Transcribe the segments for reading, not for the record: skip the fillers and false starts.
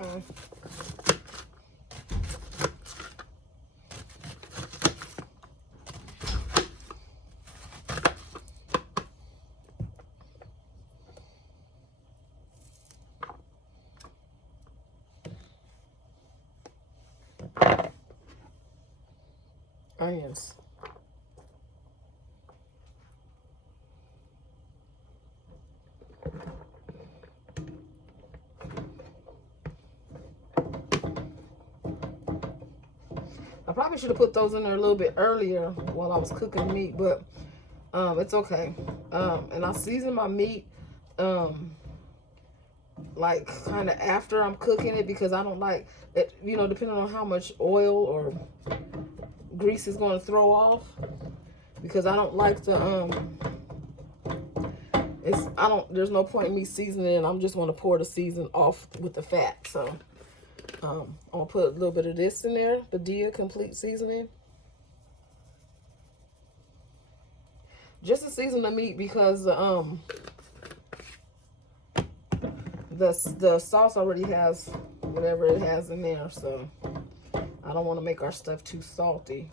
Okay. Onions. I probably should have put those in there a little bit earlier while I was cooking meat, but it's okay. And I season my meat like kind of after I'm cooking it, because I don't like it, you know, depending on how much oil or grease is going to throw off, because I don't like the there's no point in me seasoning. I'm just going to pour the season off with the fat. So I'm gonna put a little bit of this in there, Badia complete seasoning, just to season the meat, because the sauce already has whatever it has in there, so I don't want to make our stuff too salty.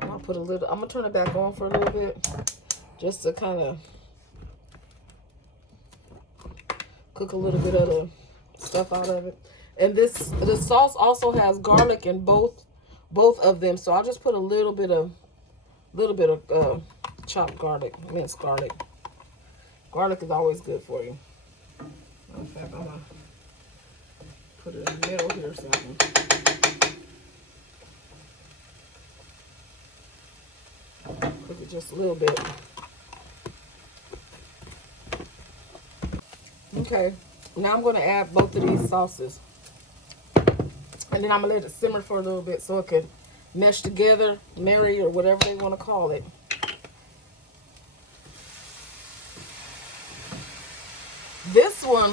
I'll put a little, I'm gonna turn it back on for a little bit just to kind of cook a little bit of the stuff out of it. And the sauce also has garlic in both of them, so I'll just put a little bit of chopped garlic, minced garlic. Garlic is always good for you. In fact, I'm gonna put it in the middle here so I can cook it just a little bit. Okay, now I'm going to add both of these sauces. And then I'm going to let it simmer for a little bit so it can mesh together, marry, or whatever they want to call it. This one,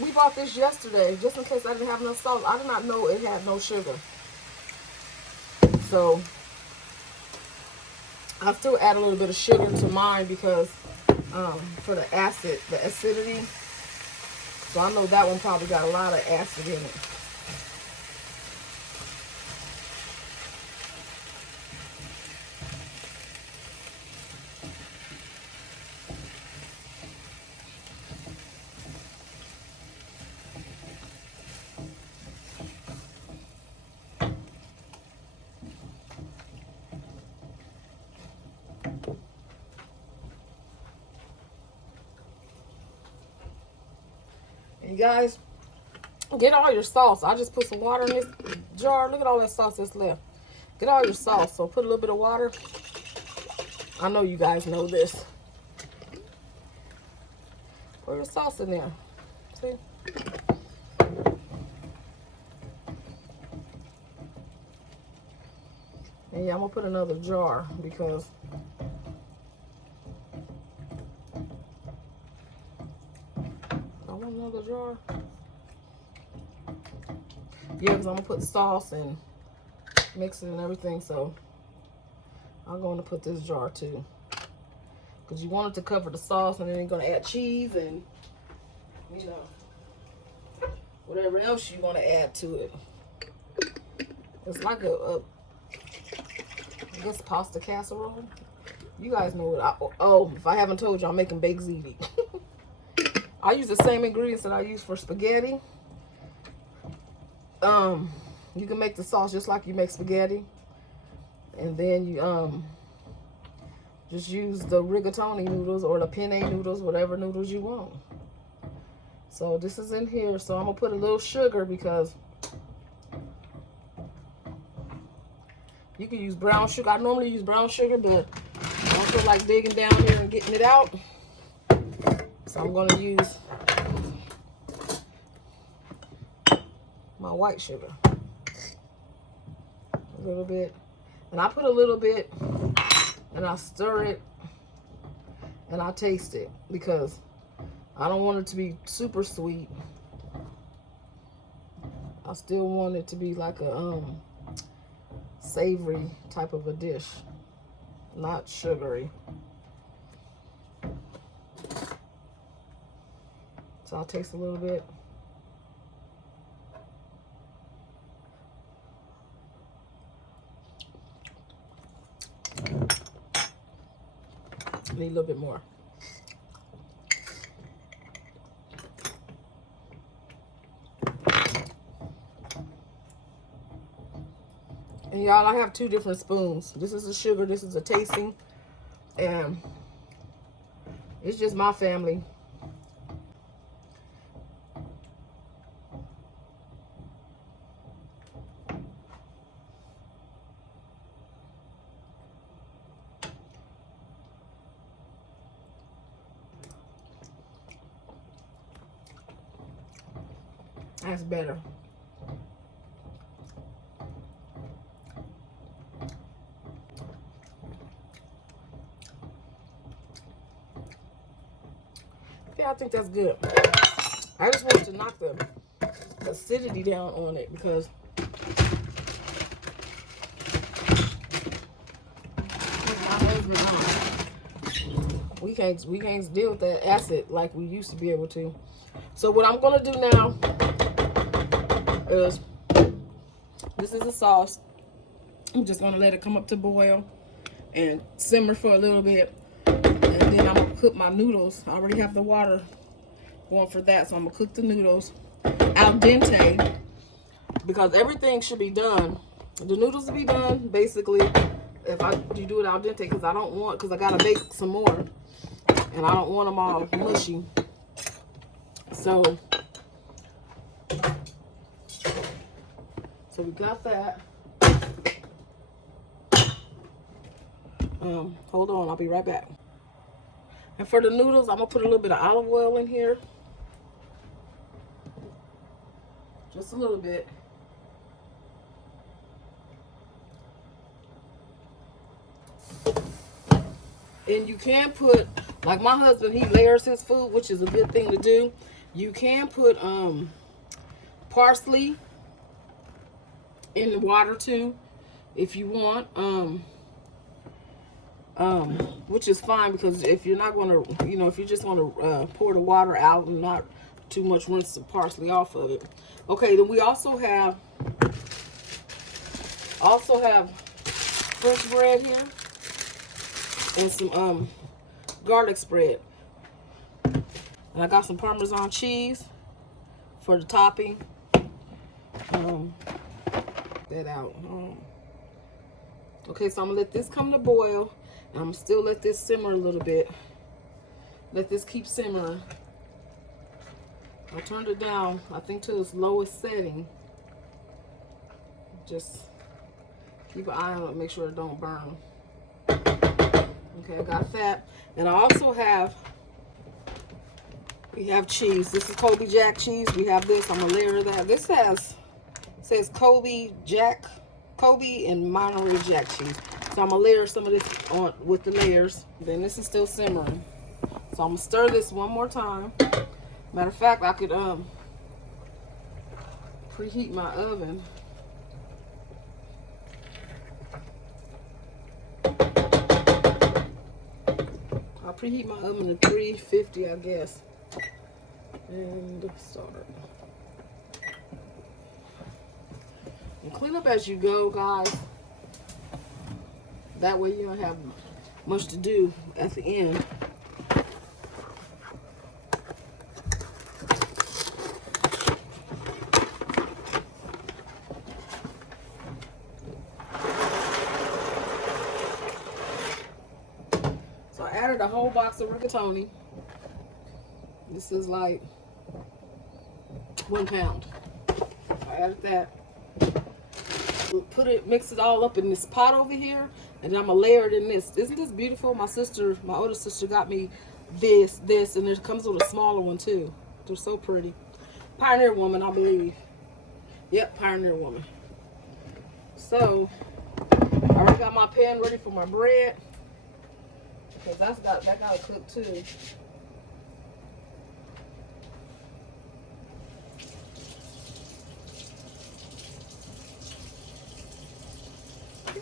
we bought this yesterday, just in case I didn't have enough salt. I did not know it had no sugar. So, I still add a little bit of sugar to mine because, for the acidity. So I know that one probably got a lot of acid in it. You guys, get all your sauce. I just put some water in this jar. Look at all that sauce that's left. Get all your sauce. So put a little bit of water. I know you guys know this. Put your sauce in there. See? And yeah, I'm going to put another jar because another jar. Yeah, because I'm gonna put sauce and mix it and everything, so I'm going to put this jar too, because you want it to cover the sauce, and then you're gonna add cheese and, you know, whatever else you want to add to it. It's like I guess pasta casserole. You guys know what if I haven't told you, I'm making baked ziti. I use the same ingredients that I use for spaghetti. You can make the sauce just like you make spaghetti. And then you just use the rigatoni noodles or the penne noodles, whatever noodles you want. So this is in here. So I'm going to put a little sugar because you can use brown sugar. I normally use brown sugar, but I don't feel like digging down here and getting it out. So I'm going to use my white sugar. A little bit. And I put a little bit and I stir it and I taste it because I don't want it to be super sweet. I still want it to be like a savory type of a dish, not sugary. Saute a little bit. Need a little bit more. And y'all, I have 2 different spoons. This is a sugar, this is a tasting. And it's just my family. That's better. Yeah, I think that's good. I just want to knock the acidity down on it because my husband, we can't deal with that acid like we used to be able to. So what I'm gonna do now is, this is a sauce. I'm just gonna let it come up to boil and simmer for a little bit, and then I'm gonna cook my noodles. I already have the water going for that, so I'm gonna cook the noodles al dente because everything should be done. The noodles will be done basically if you do it al dente, because I gotta bake some more and I don't want them all mushy. So we got that. Hold on, I'll be right back. And for the noodles, I'm gonna put a little bit of olive oil in here. Just a little bit. And you can put, like my husband, he layers his food, which is a good thing to do. You can put parsley in the water too, if you want. Which is fine, because if you're not gonna, if you just want to pour the water out and not too much, rinse the parsley off of it. Okay, then we also have French bread here and some garlic spread. And I got some Parmesan cheese for the topping. That out. Okay, so I'm gonna let this come to boil. And I'm still let this simmer a little bit. Let this keep simmering. I turned it down, I think, to its lowest setting. Just keep an eye on it, make sure it don't burn. Okay, I got that. And I also have, we have cheese. This is Colby Jack cheese. We have this. I'm gonna layer that. This says Colby and Monterey Jack cheese. So I'm gonna layer some of this on with the layers. Then this is still simmering. So I'm gonna stir this one more time. Matter of fact, I could preheat my oven. I'll preheat my oven to 350, I guess. And start. And clean up as you go, guys. That way you don't have much to do at the end. So I added a whole box of rigatoni. This is like 1 pound. I added that. Mix it all up in this pot over here, and then I'm gonna layer it in this. Isn't this beautiful? My older sister got me this, and it comes with a smaller one too. They're so pretty. Pioneer Woman, I believe. Yep, Pioneer Woman. So I already got my pan ready for my bread, because that gotta cook too.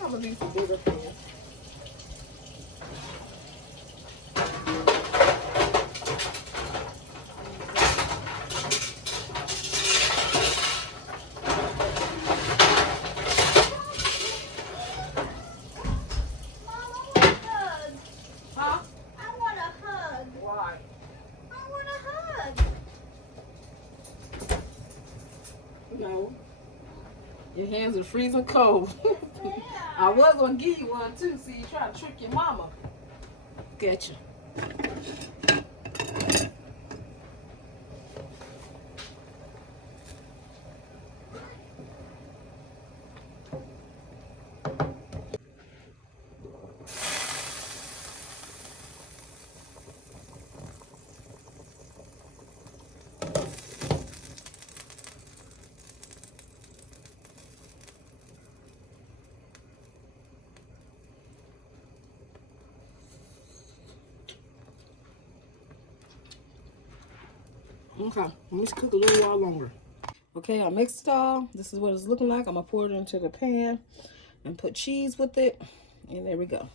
I'm gonna need some bigger pans. Your hands are freezing cold. I was gonna give you one too. See, you try to trick your mama. Gotcha. Okay, let me just cook a little while longer. Okay, I mixed it all. This is what it's looking like. I'm gonna pour it into the pan and put cheese with it. And there we go.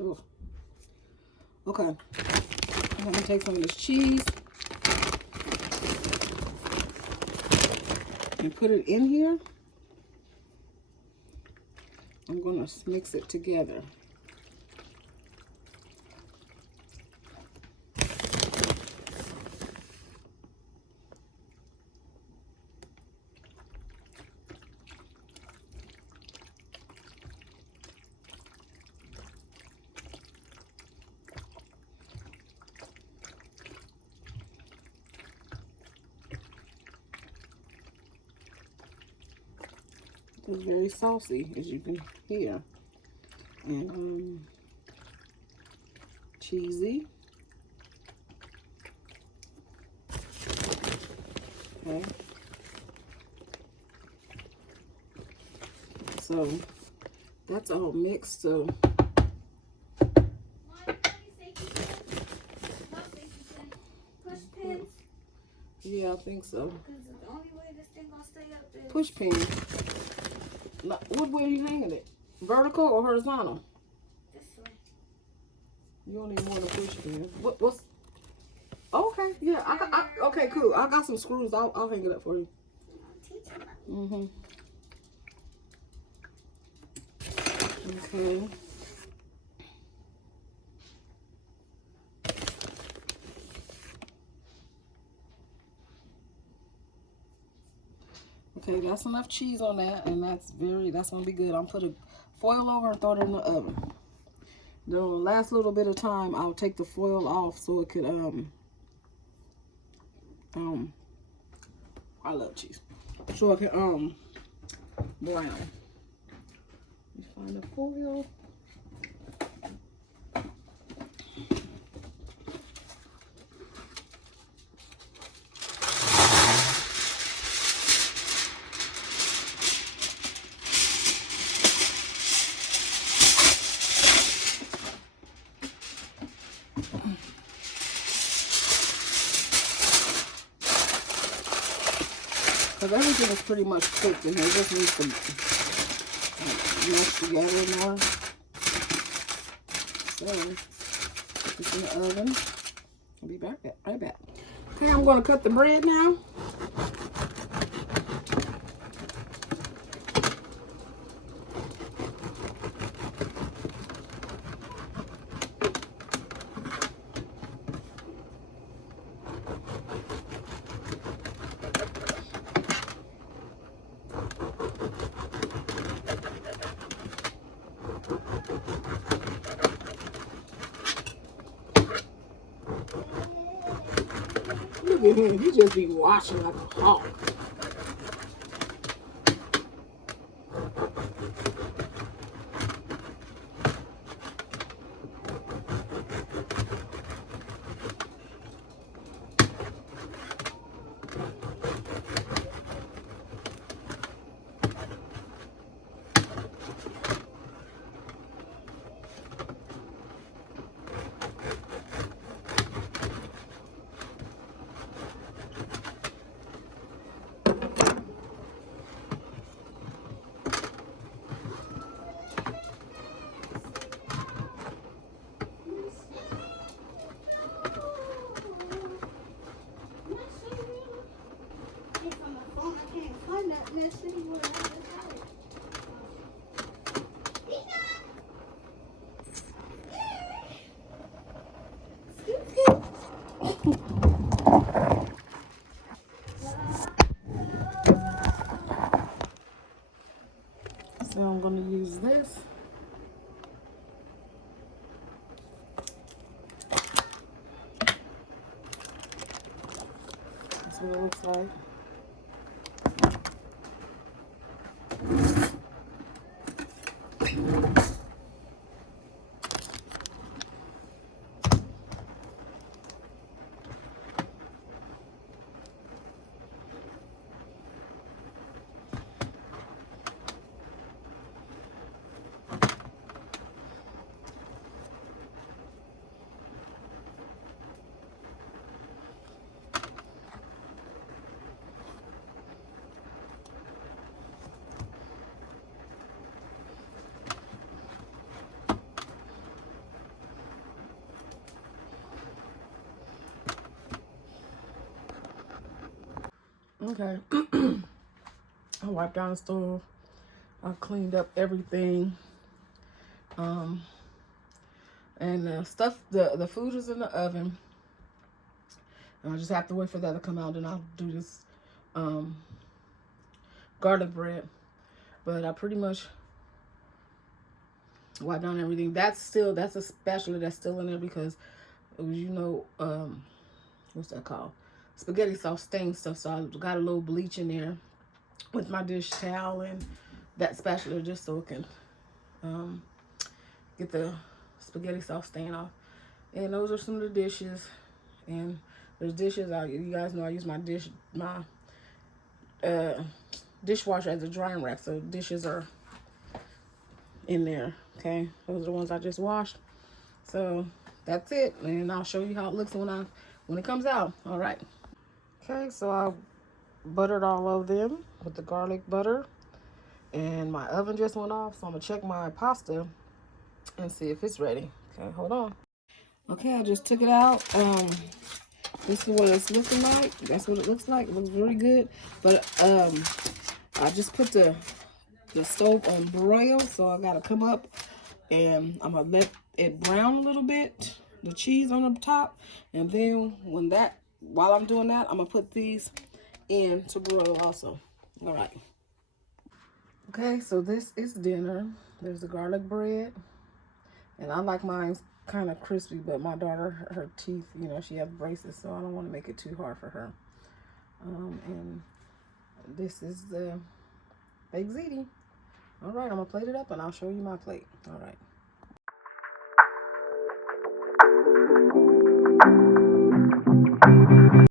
Ooh. Okay, I'm gonna take some of this cheese and put it in here. I'm gonna mix it together. It's very saucy, as you can hear, and cheesy. Okay, so that's all mixed. So yeah, I think so. Because the only way this thing gonna stay up is Push pin. What way are you hanging it? Vertical or horizontal? this way. You don't even want a push pin. What's? Okay, yeah. Okay, cool. I got some screws. I'll hang it up for you. Mm-hmm. Okay. Okay, that's enough cheese on that, and that's gonna be good. I'm put a foil over and throw it in the oven. The last little bit of time, I'll take the foil off so it could I love cheese. So it can brown. Let me find the foil. Because everything is pretty much cooked in here. It just needs to mash together more. So, it's in the oven. I'll be back. Right back. Okay, I'm going to cut the bread now. Look at him. He just be watching like a hawk. what it looks like. Okay. I wiped down the stove. I cleaned up everything. And the food is in the oven. And I just have to wait for that to come out, and I'll do this garlic bread. But I pretty much wiped down everything. That's a spatula that's still in there because, what's that called? Spaghetti sauce stain stuff. So I got a little bleach in there with my dish towel and that spatula just so it can get the spaghetti sauce stain off. And those are some of the dishes. And there's dishes. You guys know I use my dishwasher as a drying rack, so dishes are in there. Okay, those are the ones I just washed. So that's it, and I'll show you how it looks when it comes out. All right. Okay, so I buttered all of them with the garlic butter, and my oven just went off, so I'm gonna check my pasta and see if it's ready. Okay, hold on. Okay, I just took it out. This is what it's looking like. That's what it looks like. It looks really good. But I just put the stove on broil, so I gotta come up and I'm gonna let it brown a little bit, the cheese on the top, and then while I'm doing that, I'm gonna put these in to broil also. All right. Okay, so this is dinner. There's the garlic bread, and I like mine kind of crispy, but my daughter, her teeth, she has braces, so I don't want to make it too hard for her. And this is the baked ziti. All right, I'm gonna plate it up and I'll show you my plate. All right.